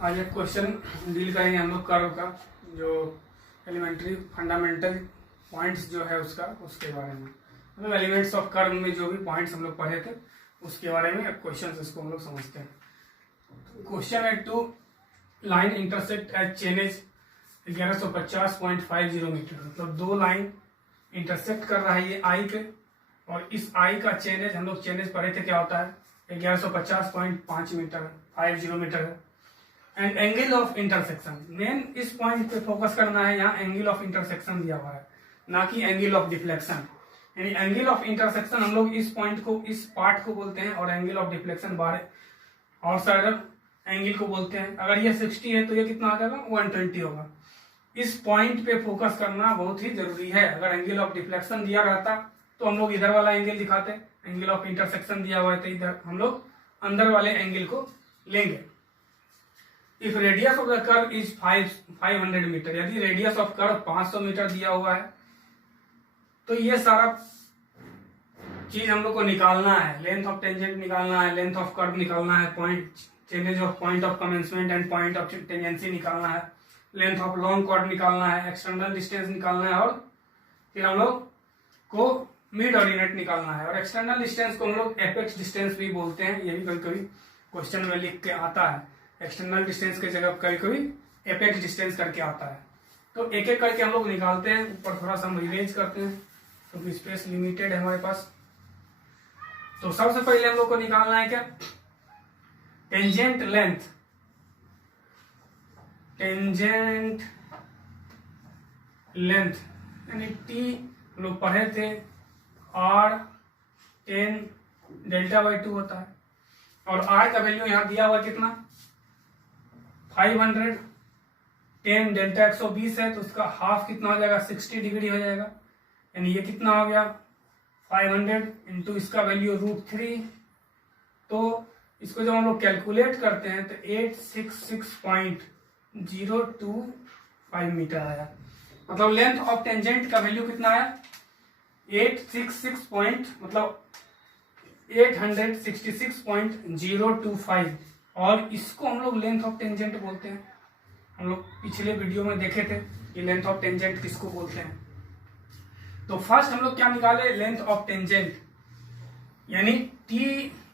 आज एक question deal करेंगे हम लोग कर्व का, जो एलिमेंट्री फंडामेंटल पॉइंट्स जो है उसके बारे में, मतलब एलिमेंट्स ऑफ कर्व में जो भी पॉइंट्स हम लोग पढ़े थे उसके बारे में क्वेश्चन इसको हम लोग समझते हैं। क्वेश्चन है two line intersect at chainage 1150.50 metre, मतलब दो लाइन इंटरसेक्ट कर रहा है ये आई पे, और इस आई का चेनेज हम लोग चेनेज पढ़े थे क्या होता है 1150.5 मीटर 50 मीटर है। And angle of intersection, main इस पॉइंट पे फोकस करना है, यहाँ एंगल ऑफ इंटरसेक्शन दिया हुआ है ना कि एंगल ऑफ डिफ्लेक्शन। यानी एंगल ऑफ इंटरसेक्शन हम लोग इस पॉइंट को, इस पार्ट को बोलते हैं, और एंगल ऑफ डिफ्लेक्शन बाहर आउटसाइडर एंगल को बोलते हैं। अगर ये 60 है तो ये कितना आ जाएगा 120 होगा। इस पॉइंट पे फोकस करना बहुत ही जरूरी है। अगर एंगल ऑफ डिफ्लेक्शन दिया रहता तो हम लोग इधर वाला एंगल दिखाते, एंगल ऑफ इंटरसेक्शन दिया हुआ है तो इधर हम लोग अंदर वाले एंगल को लेंगे। If radius of the curve is 500 metre, यदि रेडियस ऑफ कर्व 500 मीटर दिया हुआ है तो ये सारा चीज हम लोग को निकालना है। लेंथ ऑफ टेंजेंट निकालना है, लेंथ ऑफ कर्व निकालना है, point changes of point of commencement and point of tangency निकालना है, लेंथ ऑफ लॉन्ग कॉर्ड निकालना है, एक्सटर्नल डिस्टेंस निकालना है, और फिर हम लोग को मिड ऑर्डिनेट निकालना है। और एक्सटर्नल डिस्टेंस को हम लोग एपेक्स डिस्टेंस भी बोलते हैं, ये भी कभी कभी क्वेश्चन में लिख के आता है। एक्सटर्नल डिस्टेंस के जगह कभी कभी एपेक्स डिस्टेंस करके आता है। तो एक एक करके हम लोग निकालते हैं। ऊपर थोड़ा सा हम रिवेंज करते हैं क्योंकि स्पेस लिमिटेड है हमारे पास। तो सबसे पहले हम लोग को निकालना है क्या, टेंजेंट लेंथ। टेंजेंट लेंथ यानी टी हम लोग पढ़े थे R10 डेल्टा/2 होता है, और R का वैल्यू यहां दिया हुआ कितना 500, 10 डेल्टा 120 है तो उसका हाफ कितना हो जाएगा 60 डिग्री हो जाएगा। यानी ये कितना हो गया 500 इंटू इसका वैल्यू √3। तो इसको जब हम लोग कैलकुलेट करते हैं तो 866.025 मीटर आया। मतलब लेंथ ऑफ टेंजेंट का वैल्यू कितना है 866.025, और इसको हम लोग लेंथ ऑफ टेंजेंट बोलते हैं। हम लोग पिछले वीडियो में देखे थे कि लेंथ ऑफ टेंजेंट किसको बोलते हैं। तो फर्स्ट हम लोग क्या निकाले, लेंथ ऑफ टेंजेंट, यानी t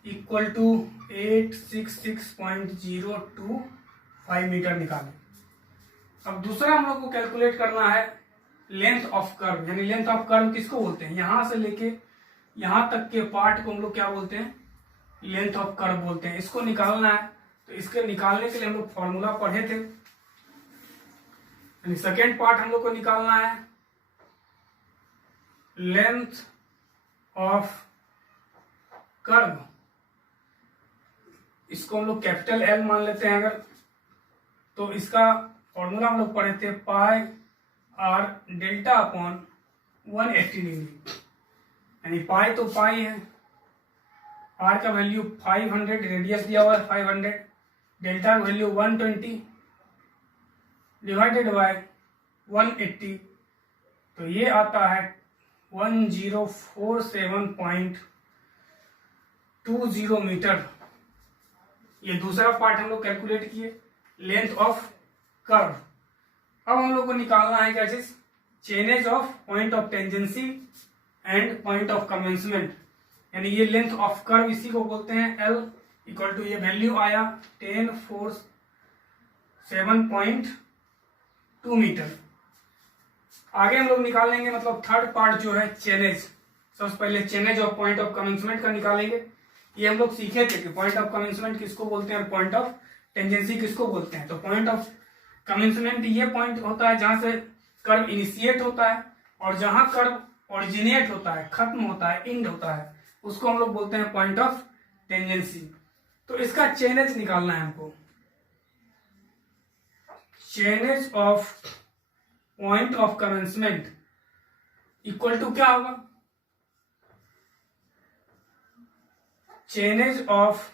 इक्वल टू 866.025 मीटर निकाले। अब दूसरा हम लोग को कैलकुलेट करना है लेंथ ऑफ कर्व, यानी लेंथ ऑफ कर्व किसको बोलते हैं, यहां से लेके यहां तक के पार्ट को हम लोग क्या बोलते हैं, लेंथ ऑफ कर्व बोलते हैं। इसको निकालना है तो इसके निकालने के लिए हम लोग फॉर्मूला पढ़े थे। यानी सेकेंड पार्ट हम लोग को निकालना है लेंथ ऑफ कर्व। इसको हम लोग कैपिटल L मान लेते हैं अगर, तो इसका फॉर्मूला हम लोग पढ़े थे पाई R डेल्टा अपॉन 180 डिग्री। यानी पाई तो पाई है, R का वैल्यू 500, रेडियस दिया हुआ है 500, डेल्टा वैल्यू 120 डिवाइडेड बाय 180, तो ये आता है 1047.20 मीटर। ये दूसरा पार्ट हम लोग कैलकुलेट किए, लेंथ ऑफ कर्व। अब हम लोग को निकालना है क्या चीज, chainage of point of tangency and point of commencement. यानी ये लेंथ ऑफ कर्व इसी को बोलते हैं L इक्वल टू, ये वैल्यू आया 1047.2 मीटर। आगे हम लोग निकाल लेंगे, मतलब थर्ड पार्ट जो है चेनेज। सबसे पहले chainage of point of commencement का निकालेंगे। ये हम लोग सीखे थे कि पॉइंट ऑफ कमेंसमेंट किसको बोलते हैं और पॉइंट ऑफ टेंजेंसी किसको बोलते हैं। तो पॉइंट ऑफ कमेंसमेंट ये पॉइंट होता है जहां से कर्व इनिशिएट होता है, और जहां कर्व ओरिजिनेट होता है, खत्म होता है, एंड होता है, उसको हम लोग बोलते हैं पॉइंट ऑफ टेंजेंसी। तो इसका चेनेज निकालना है हमको। Chainage of point of commencement equal to क्या होगा, चेनेज ऑफ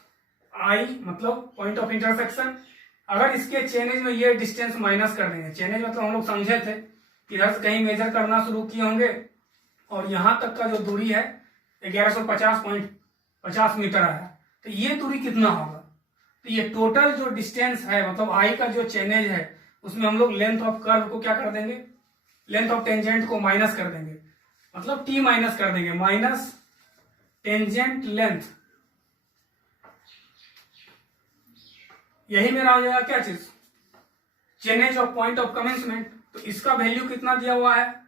आई मतलब पॉइंट ऑफ इंटरसेक्शन। अगर इसके चेनेज में ये डिस्टेंस माइनस कर देंगे, चेनेज मतलब हम लोग समझे थे कि इधर से कहीं मेजर करना शुरू किए होंगे और यहां तक का जो दूरी है 1150.50 मीटर आया, तो ये दूरी कितना होगा, तो ये टोटल जो डिस्टेंस है, मतलब आई का जो चेनेज है, उसमें हम लोग लेंथ ऑफ कर्व को क्या कर देंगे, लेंथ ऑफ टेंजेंट को माइनस कर देंगे, मतलब टी माइनस कर देंगे, माइनस टेंजेंट लेंथ। यही मेरा हो जाएगा क्या चीज, chainage of point of commencement. तो इसका वैल्यू कितना दिया हुआ है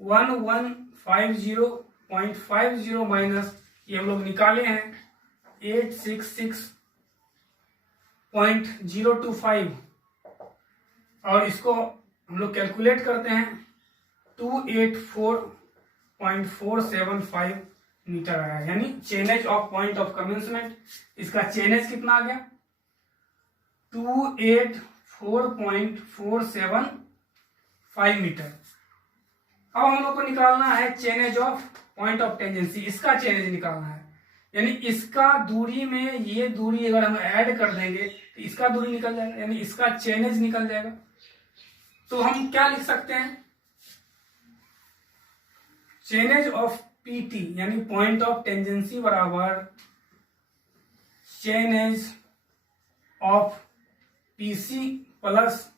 1150.50 माइनस ये हम लोग निकाले हैं 866.025 और इसको हम लोग कैलकुलेट करते हैं 284.475 मीटर आया, यानी chainage of point of commencement. इसका चेनेज कितना आ गया 284.475 मीटर। अब हम लोग को निकालना है chainage of point of tangency, इसका चेनेज निकालना है, यानी इसका दूरी में ये दूरी अगर हम ऐड कर देंगे तो इसका दूरी निकल जाएगा, यानी इसका चेनेज निकल जाएगा। तो हम क्या लिख सकते हैं, चेनेज ऑफ पीटी यानी पॉइंट ऑफ टेंजेंसी बराबर chainage of PC plus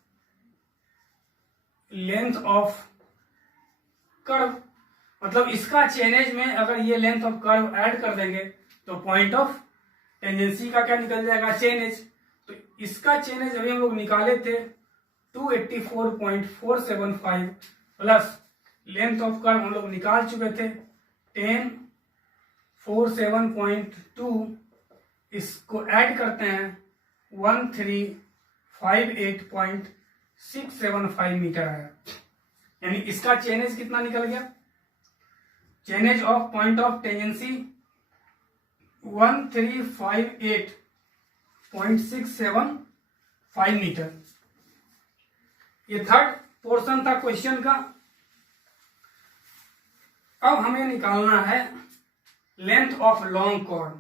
length of curve. मतलब इसका चेनेज में अगर ये लेंथ ऑफ कर्व ऐड कर देंगे तो पॉइंट ऑफ टेंजेंसी का क्या निकल जाएगा चेनेज। तो इसका चेनेज अभी हम लोग निकाले थे 284.475 प्लस लेंथ ऑफ कर्व हम लोग निकाल चुके थे 1047.2, इसको ऐड करते हैं 1358.675 मीटर आया, यानी इसका चेनेज कितना निकल गया, chainage of point of tangency 1358.675 metre. ये थर्ड पोर्शन था क्वेश्चन का। अब हमें निकालना है लेंथ ऑफ लॉन्ग कॉर्ड।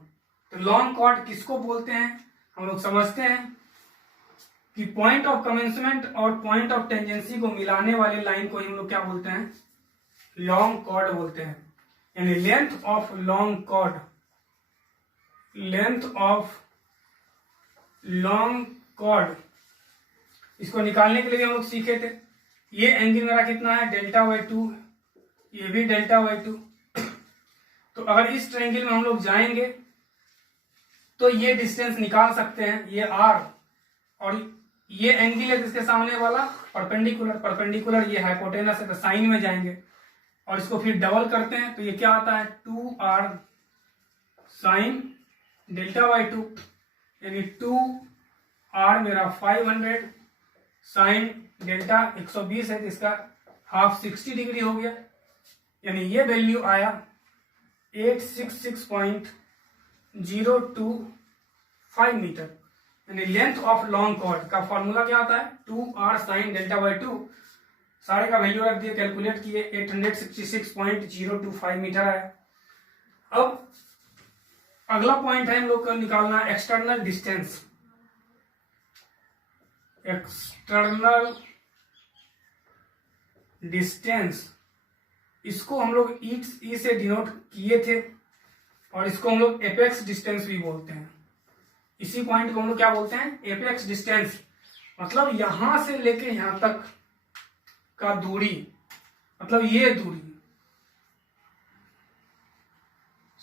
तो लॉन्ग कॉर्ड किसको बोलते हैं, हम लोग समझते हैं कि पॉइंट ऑफ कमेंसमेंट और पॉइंट ऑफ टेंजेंसी को मिलाने वाली लाइन को हम लोग क्या बोलते हैं, लॉन्ग कॉर्ड बोलते हैं। यानी length of long chord, length of long chord, इसको निकालने के लिए हम लोग सीखे थे। ये एंगल मेरा कितना है Δ/2, ये भी Δ/2। तो अगर इस ट्रायंगल में हम लोग जाएंगे तो ये डिस्टेंस निकाल सकते हैं, ये r, और ये एंगल है जिसके सामने वाला परपेंडिकुलर, परपेंडिकुलर ये हाइपोटेनस है, तो साइन में जाएंगे और इसको फिर डबल करते हैं तो ये क्या आता है 2r साइन Δ/2, यानी 2r मेरा 500 साइन डेल्टा 120 है, तो इसका हाफ 60 डिग्री हो गया, यानी ये वैल्यू आया 866.025 मीटर। यानी लेंथ ऑफ लॉन्ग कॉर्ड का फॉर्मूला क्या आता है 2r साइन Δ/2, सारे का वैल्यू रख दिए, कैलकुलेट किए 866.025 मीटर आया। अब अगला पॉइंट है हम लोग को निकालना एक्सटर्नल डिस्टेंस। एक्सटर्नल डिस्टेंस, इसको हम लोग ई से डिनोट किए थे और इसको हम लोग एपेक्स डिस्टेंस भी बोलते हैं। इसी पॉइंट को हम लोग क्या बोलते हैं एपेक्स डिस्टेंस, मतलब यहां से लेके यहां तक का दूरी, मतलब ये दूरी,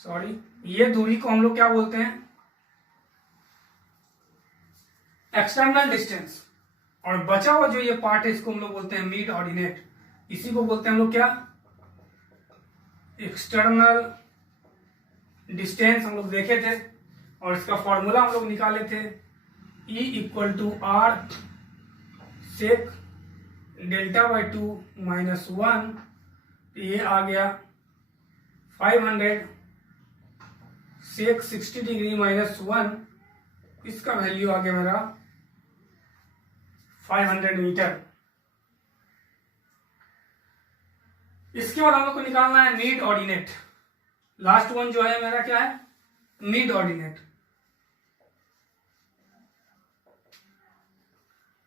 सॉरी ये दूरी को हम लोग क्या बोलते हैं एक्सटर्नल डिस्टेंस। और बचा हुआ जो ये पार्ट है इसको हम लोग बोलते हैं मिड ऑर्डिनेट, इसी को बोलते हैं हम लोग क्या एक्सटर्नल डिस्टेंस। हम लोग देखे थे और इसका फॉर्मूला हम लोग निकाले थे E = R सेक Δ/2 - 1, ये आ गया 500 सेक 60 डिग्री -1, इसका वैल्यू आ गया मेरा 500 मीटर। इसके बाद हम लोग को निकालना है मिड ऑर्डिनेट। लास्ट वन जो है मेरा क्या है मिड ऑर्डिनेट।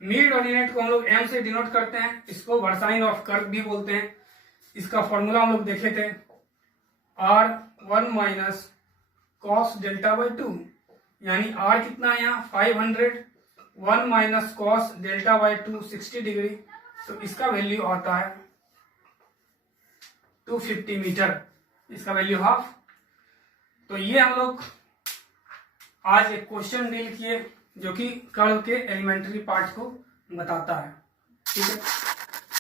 मिड ऑर्डिनेट को हम लोग m से डिनोट करते हैं, इसको वर्साइन ऑफ कर्व भी बोलते हैं। इसका फॉर्मूला हम लोग देखे थे R1 - cos Δ/2, यानी आर कितना है यहाँ 500, 1 minus cos delta by 2 60 degree, तो इसका वैल्यू आता है 250 मीटर, इसका वैल्यू हाफ। तो ये हम लोग आज एक क्वेश्चन डील किए जो कि कर्व के एलिमेंट्री पार्ट को बताता है। ठीक है।